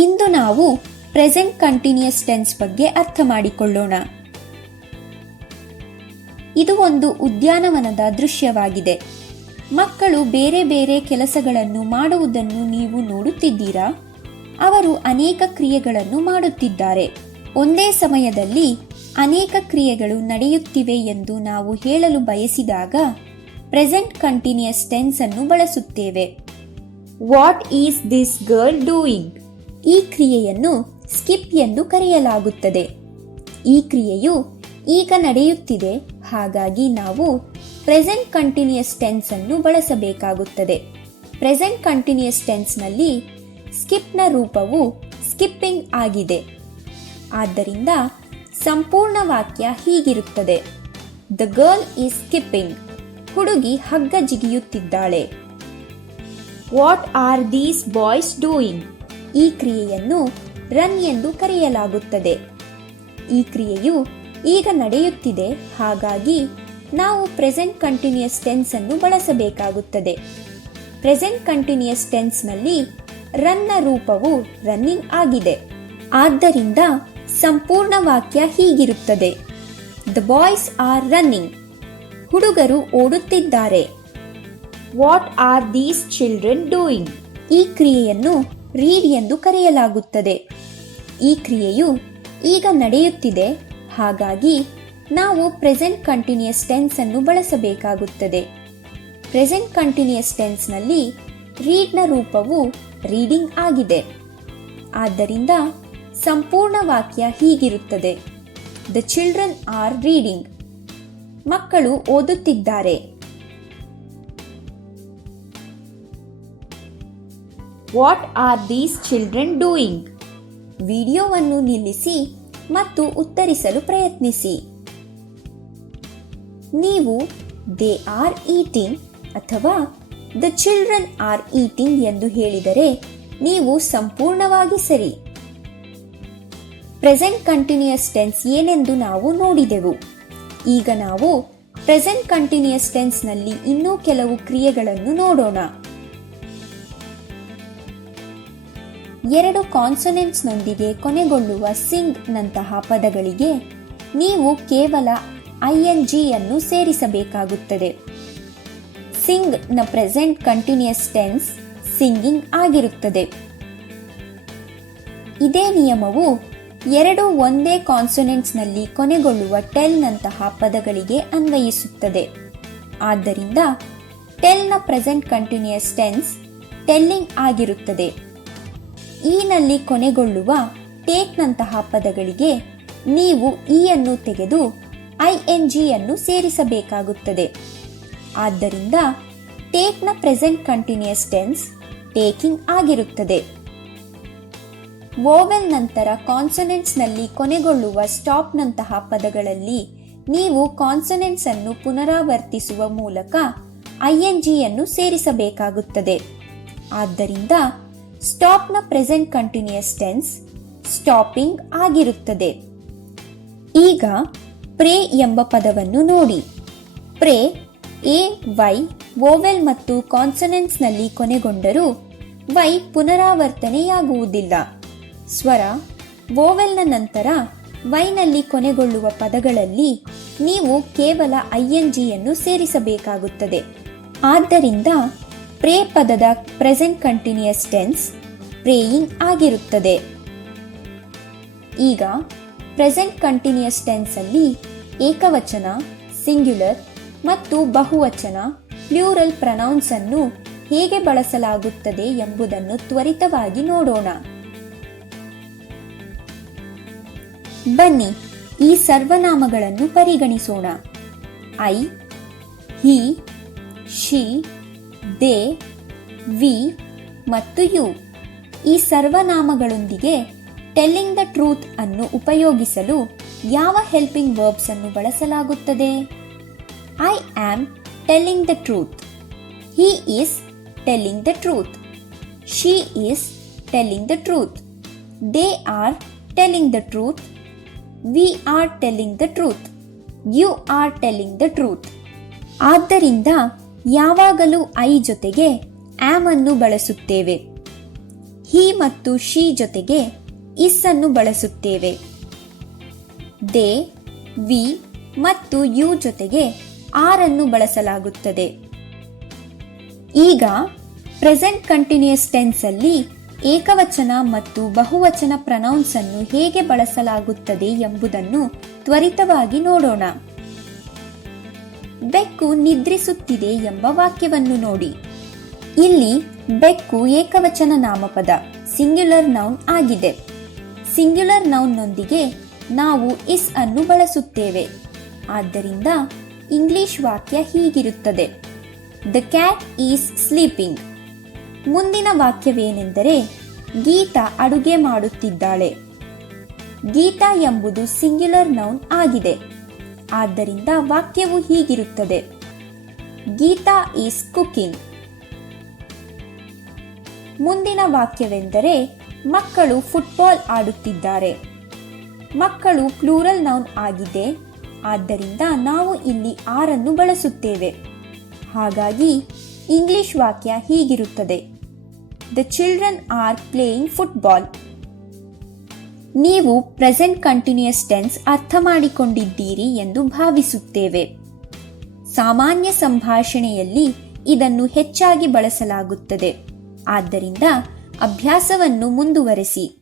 ಇಂದು ನಾವು present continuous tense ಬಗ್ಗೆ ಅರ್ಥ ಮಾಡಿಕೊಳ್ಳೋಣ. ಇದು ಒಂದು ಉದ್ಯಾನವನದ ದೃಶ್ಯವಾಗಿದೆ. ಮಕ್ಕಳು ಬೇರೆ ಬೇರೆ ಕೆಲಸಗಳನ್ನು ಮಾಡುವುದನ್ನು ನೀವು ನೋಡುತ್ತಿದ್ದೀರಾ? ಅವರು ಅನೇಕ ಕ್ರಿಯೆಗಳನ್ನು ಮಾಡುತ್ತಿದ್ದಾರೆ. ಒಂದೇ ಸಮಯದಲ್ಲಿ ಅನೇಕ ಕ್ರಿಯೆಗಳು ನಡೆಯುತ್ತಿವೆ ಎಂದು ನಾವು ಹೇಳಲು ಬಯಸಿದಾಗ ಪ್ರೆಸೆಂಟ್ ಕಂಟಿನ್ಯೂಸ್ ಟೆನ್ಸ್ ಅನ್ನು ಬಳಸುತ್ತೇವೆ. What is this girl doing ಈ ಕ್ರಿಯೆಯನ್ನು ಸ್ಕಿಪ್ ಎಂದು ಕರೆಯಲಾಗುತ್ತದೆ. ಈ ಕ್ರಿಯೆಯು ಈಗ ನಡೆಯುತ್ತಿದೆ, ಹಾಗಾಗಿ ನಾವು ಪ್ರೆಸೆಂಟ್ ಕಂಟಿನ್ಯೂಸ್ ಟೆನ್ಸ್ ಅನ್ನು ಬಳಸಬೇಕಾಗುತ್ತದೆ. ಪ್ರೆಸೆಂಟ್ ಕಂಟಿನ್ಯೂಸ್ ಟೆನ್ಸ್ನಲ್ಲಿ ಸ್ಕಿಪ್ನ ರೂಪವು ಸ್ಕಿಪ್ಪಿಂಗ್ ಆಗಿದೆ. ಆದ್ದರಿಂದ ಸಂಪೂರ್ಣ ವಾಕ್ಯ ಹೀಗಿರುತ್ತದೆ. ದ ಗರ್ಲ್ ಈಸ್ ಸ್ಕಿಪ್ಪಿಂಗ್ ಹುಡುಗಿ ಹಗ್ಗ ಜಿಗಿಯುತ್ತಿದ್ದಾಳೆ. What are these boys doing ಈ ಕ್ರಿಯೆಯನ್ನು ರನ್ ಎಂದು ಕರೆಯಲಾಗುತ್ತದೆ. ಈ ಕ್ರಿಯೆಯು ಈಗ ನಡೆಯುತ್ತಿದೆ, ಹಾಗಾಗಿ ನಾವು ಪ್ರೆಸೆಂಟ್ ಕಂಟಿನ್ಯೂಸ್ ಟೆನ್ಸ್ ಅನ್ನು ಬಳಸಬೇಕಾಗುತ್ತದೆ. ಪ್ರೆಸೆಂಟ್ ಕಂಟಿನ್ಯೂಸ್ ಟೆನ್ಸ್ನಲ್ಲಿ ರನ್ನ ರೂಪವು ರನ್ನಿಂಗ್ ಆಗಿದೆ. ಆದ್ದರಿಂದ ಸಂಪೂರ್ಣ ವಾಕ್ಯ ಹೀಗಿರುತ್ತದೆ. ದ ಬಾಯ್ಸ್ ಆರ್ ರನ್ನಿಂಗ್ ಹುಡುಗರು ಓಡುತ್ತಿದ್ದಾರೆ. What are these children doing ಈ ಕ್ರಿಯೆಯನ್ನು ರೀಡ್ ಎಂದು ಕರೆಯಲಾಗುತ್ತದೆ. ಈ ಕ್ರಿಯೆಯು ಈಗ ನಡೆಯುತ್ತಿದೆ. ಹಾಗಾಗಿ ನಾವು ಪ್ರೆಸೆಂಟ್ ಕಂಟಿನ್ಯೂಸ್ ಟೆನ್ಸ್ ಅನ್ನು ಬಳಸಬೇಕಾಗುತ್ತದೆ. ಪ್ರೆಸೆಂಟ್ ಕಂಟಿನ್ಯೂಸ್ ಟೆನ್ಸ್ನಲ್ಲಿ ರೀಡ್ನ ರೂಪವು ರೀಡಿಂಗ್ ಆಗಿದೆ. ಆದ್ದರಿಂದ ಸಂಪೂರ್ಣ ವಾಕ್ಯ ಹೀಗಿರುತ್ತದೆ. ದ ಚಿಲ್ಡ್ರನ್ ಆರ್ ರೀಡಿಂಗ್ ಮಕ್ಕಳು ಓದುತ್ತಿದ್ದಾರೆ. What are these children doing ವಿಡಿಯೋವನ್ನು ನಿಲ್ಲಿಸಿ ಮತ್ತು ಉತ್ತರಿಸಲು ಪ್ರಯತ್ನಿಸಿ. ನೀವು ದೇ ಆರ್ ಈಟಿಂಗ್ ಅಥವಾ ದ ಚಿಲ್ಡ್ರನ್ ಆರ್ ಈಟಿಂಗ್ ಎಂದು ಹೇಳಿದರೆ, ನೀವು ಸಂಪೂರ್ಣವಾಗಿ ಸರಿ. ಪ್ರೆಸೆಂಟ್ ಕಂಟಿನ್ಯೂಸ್ ಟೆನ್ಸ್ ಏನೆಂದು ನಾವು ನೋಡಿದೆವು. ಈಗ ನಾವು ಪ್ರೆಸೆಂಟ್ ಕಂಟಿನ್ಯೂಸ್ ಟೆನ್ಸ್ನಲ್ಲಿ ಇನ್ನೂ ಕೆಲವು ಕ್ರಿಯೆಗಳನ್ನು ನೋಡೋಣ. ಎರಡು ಕಾನ್ಸೊನೆಂಟ್ಸ್ನೊಂದಿಗೆ ಕೊನೆಗೊಳ್ಳುವ ಸಿಂಗ್ ನಂತಹ ಪದಗಳಿಗೆ ನೀವು ಕೇವಲ ಐ ಎನ್ ಜಿಯನ್ನು ಸೇರಿಸಬೇಕಾಗುತ್ತದೆ. ಸಿಂಗ್ನ ಪ್ರೆಸೆಂಟ್ ಕಂಟಿನ್ಯೂಸ್ ಟೆನ್ಸ್ ಸಿಂಗಿಂಗ್ ಆಗಿರುತ್ತದೆ. ಇದೇ ನಿಯಮವು ಎರಡು ಒಂದೇ ಕಾನ್ಸೊನೆಂಟ್ಸ್ನಲ್ಲಿ ಕೊನೆಗೊಳ್ಳುವ ಟೆಲ್ ನಂತಹ ಪದಗಳಿಗೆ ಅನ್ವಯಿಸುತ್ತದೆ. ಆದ್ದರಿಂದ ಟೆಲ್ನ ಪ್ರೆಸೆಂಟ್ ಕಂಟಿನ್ಯೂಸ್ ಟೆನ್ಸ್ ಟೆಲ್ಲಿಂಗ್ ಆಗಿರುತ್ತದೆ. ಈ ನಲ್ಲಿ ಕೊನೆಗೊಳ್ಳುವ ಟೇಕ್ನಂತಹ ಪದಗಳಿಗೆ ನೀವು ಈಯನ್ನು ತೆಗೆದು ಐ ಎನ್ ಜಿಯನ್ನು ಸೇರಿಸಬೇಕಾಗುತ್ತದೆ. ಆದ್ದರಿಂದ ಟೇಕ್ನ ಪ್ರೆಸೆಂಟ್ ಕಂಟಿನ್ಯೂಸ್ ಟೆನ್ಸ್ ಟೇಕಿಂಗ್ ಆಗಿರುತ್ತದೆ. ವೋವೆಲ್ ನಂತರ ಕಾನ್ಸೊನೆಂಟ್ಸ್ನಲ್ಲಿ ಕೊನೆಗೊಳ್ಳುವ ಸ್ಟಾಪ್ನಂತಹ ಪದಗಳಲ್ಲಿ ನೀವು ಕಾನ್ಸೊನೆಂಟ್ಸ್ ಅನ್ನು ಪುನರಾವರ್ತಿಸುವ ಮೂಲಕ ಐ ಎನ್ ಜಿಯನ್ನು ಸೇರಿಸಬೇಕಾಗುತ್ತದೆ. ಆದ್ದರಿಂದ ಸ್ಟಾಪ್ನ ಪ್ರೆಸೆಂಟ್ ಕಂಟಿನ್ಯೂಸ್ ಟೆನ್ಸ್ ಸ್ಟಾಪಿಂಗ್ ಆಗಿರುತ್ತದೆ. ಈಗ ಪ್ರೇ ಎಂಬ ಪದವನ್ನು ನೋಡಿ. ಪ್ರೇ, ಎ, ವೈ ವೋವೆಲ್ ಮತ್ತು ಕಾನ್ಸನೆಂಟ್ಸ್ನಲ್ಲಿ ಕೊನೆಗೊಂಡರೂ ವೈ ಪುನರಾವರ್ತನೆಯಾಗುವುದಿಲ್ಲ. ಸ್ವರ ವೋವೆಲ್ನ ನಂತರ ವೈನಲ್ಲಿ ಕೊನೆಗೊಳ್ಳುವ ಪದಗಳಲ್ಲಿ ನೀವು ಕೇವಲ ಐ ಎನ್ ಜಿಯನ್ನು ಸೇರಿಸಬೇಕಾಗುತ್ತದೆ. ಆದ್ದರಿಂದ ಪ್ರೇ ಪದದ ಪ್ರೆಸೆಂಟ್ ಕಂಟಿನ್ಯೂಸ್ ಟೆನ್ಸ್ ಪ್ರೇಯಿಂಗ್ ಆಗಿರುತ್ತದೆ. ಈಗ ಪ್ರೆಸೆಂಟ್ ಕಂಟಿನ್ಯೂಸ್ ಟೆನ್ಸ್ ಅಲ್ಲಿ ಏಕವಚನ ಸಿಂಗ್ಯುಲರ್ ಮತ್ತು ಬಹುವಚನ ಪ್ಲೂರಲ್ ಪ್ರನೌನ್ಸ್ ಅನ್ನು ಹೇಗೆ ಬಳಸಲಾಗುತ್ತದೆ ಎಂಬುದನ್ನು ತ್ವರಿತವಾಗಿ ನೋಡೋಣ. ಬನ್ನಿ ಈ ಸರ್ವನಾಮಗಳನ್ನು ಪರಿಗಣಿಸೋಣ. I he she they, we ಮತ್ತು ಯು. ಈ ಸರ್ವನಾಮಗಳೊಂದಿಗೆ ಟೆಲ್ಲಿಂಗ್ ದ ಟ್ರೂತ್ ಅನ್ನು ಉಪಯೋಗಿಸಲು ಯಾವ ಹೆಲ್ಪಿಂಗ್ ವರ್ಬ್ಸ್ ಅನ್ನು ಬಳಸಲಾಗುತ್ತದೆ? I am telling the truth he is telling the truth she is telling the truth they are telling the truth we are telling the truth you are telling the truth ಆದ್ದರಿಂದ ಯಾವಾಗಲೂ I ಜೊತೆಗೆ am ಅನ್ನು ಬಳಸುತ್ತೇವೆ. ಹಿ ಮತ್ತು she ಜೊತೆಗೆ is ಅನ್ನು ಬಳಸುತ್ತೇವೆ. They, we ಮತ್ತು ಯು ಜೊತೆಗೆ ಆರ್ ಅನ್ನು ಬಳಸಲಾಗುತ್ತದೆ. ಈಗ ಪ್ರೆಸೆಂಟ್ ಕಂಟಿನ್ಯೂಸ್ ಟೆನ್ಸ್ ಅಲ್ಲಿ ಏಕವಚನ ಮತ್ತು ಬಹುವಚನ ಪ್ರನೌನ್ಸ್ ಅನ್ನು ಹೇಗೆ ಬಳಸಲಾಗುತ್ತದೆ ಎಂಬುದನ್ನು ತ್ವರಿತವಾಗಿ ನೋಡೋಣ. ಬೆಕ್ಕು ನಿದ್ರಿಸುತ್ತಿದೆ ಎಂಬ ವಾಕ್ಯವನ್ನು ನೋಡಿ. ಇಲ್ಲಿ ಬೆಕ್ಕು ಏಕವಚನ ನಾಮಪದ ಸಿಂಗ್ಯುಲರ್ ನೌನ್ ಆಗಿದೆ. ಸಿಂಗ್ಯುಲರ್ ನೌನ್ನೊಂದಿಗೆ ನಾವು ಇಸ್ ಅನ್ನು ಬಳಸುತ್ತೇವೆ. ಆದ್ದರಿಂದ ಇಂಗ್ಲಿಷ್ ವಾಕ್ಯ ಹೀಗಿರುತ್ತದೆ. ದ ಕ್ಯಾಟ್ ಈಸ್ ಸ್ಲೀಪಿಂಗ್ ಮುಂದಿನ ವಾಕ್ಯವೇನೆಂದರೆ, ಗೀತಾ ಅಡುಗೆ ಮಾಡುತ್ತಿದ್ದಾಳೆ. ಗೀತಾ ಎಂಬುದು ಸಿಂಗ್ಯುಲರ್ ನೌನ್ ಆಗಿದೆ. ಆದ್ದರಿಂದ ವಾಕ್ಯವು ಹೀಗಿರುತ್ತದೆ. Geeta is cooking. ಮುಂದಿನ ವಾಕ್ಯವೆಂದರೆ, ಮಕ್ಕಳು ಫುಟ್ಬಾಲ್ ಆಡುತ್ತಿದ್ದಾರೆ. ಮಕ್ಕಳು ಪ್ಲೂರಲ್ ನೌನ್ ಆಗಿದೆ. ಆದ್ದರಿಂದ ನಾವು ಇಲ್ಲಿ ಆರನ್ನು ಬಳಸುತ್ತೇವೆ. ಹಾಗಾಗಿ, ಇಂಗ್ಲಿಷ್ ವಾಕ್ಯ ಹೀಗಿರುತ್ತದೆ. The children are playing football ನೀವು ಪ್ರೆಸೆಂಟ್ ಕಂಟಿನ್ಯೂಸ್ ಟೆನ್ಸ್ ಅರ್ಥ ಮಾಡಿಕೊಂಡಿದ್ದೀರಿ ಎಂದು ಭಾವಿಸುತ್ತೇವೆ. ಸಾಮಾನ್ಯ ಸಂಭಾಷಣೆಯಲ್ಲಿ ಇದನ್ನು ಹೆಚ್ಚಾಗಿ ಬಳಸಲಾಗುತ್ತದೆ. ಆದ್ದರಿಂದ ಅಭ್ಯಾಸವನ್ನು ಮುಂದುವರೆಸಿ.